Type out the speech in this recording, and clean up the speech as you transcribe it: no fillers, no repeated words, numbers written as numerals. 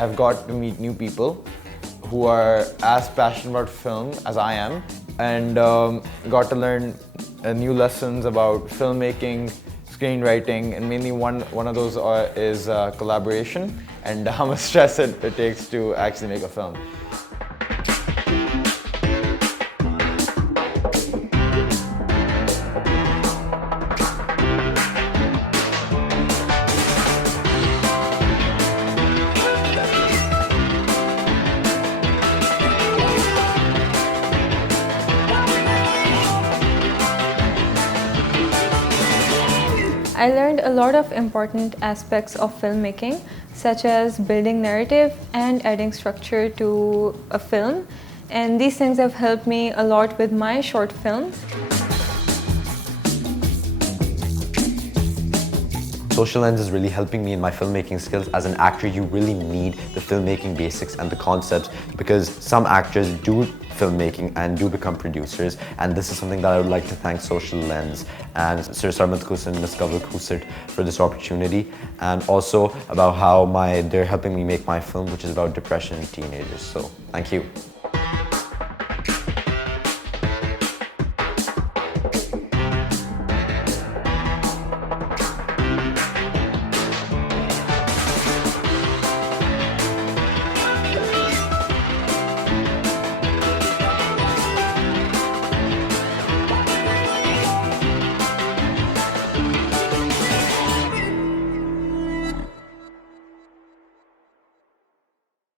I've got to meet new people who are as passionate about film as I am, and got to learn new lessons about filmmaking, screenwriting, and mainly one of those is collaboration and how much stress it takes to actually make a film. I learned a lot of important aspects of filmmaking, such as building narrative and adding structure to a film. And these things have helped me a lot with my short films. Social Lens is really helping me in my filmmaking skills. As an actor, you really need the filmmaking basics and the concepts, because some actors do filmmaking and do become producers, and this is something that I would like to thank Social Lens and Sir Sarmat Kus and Ms. Kavil Kusert for this opportunity, and also about how they're helping me make my film, which is about depression in teenagers. So thank you.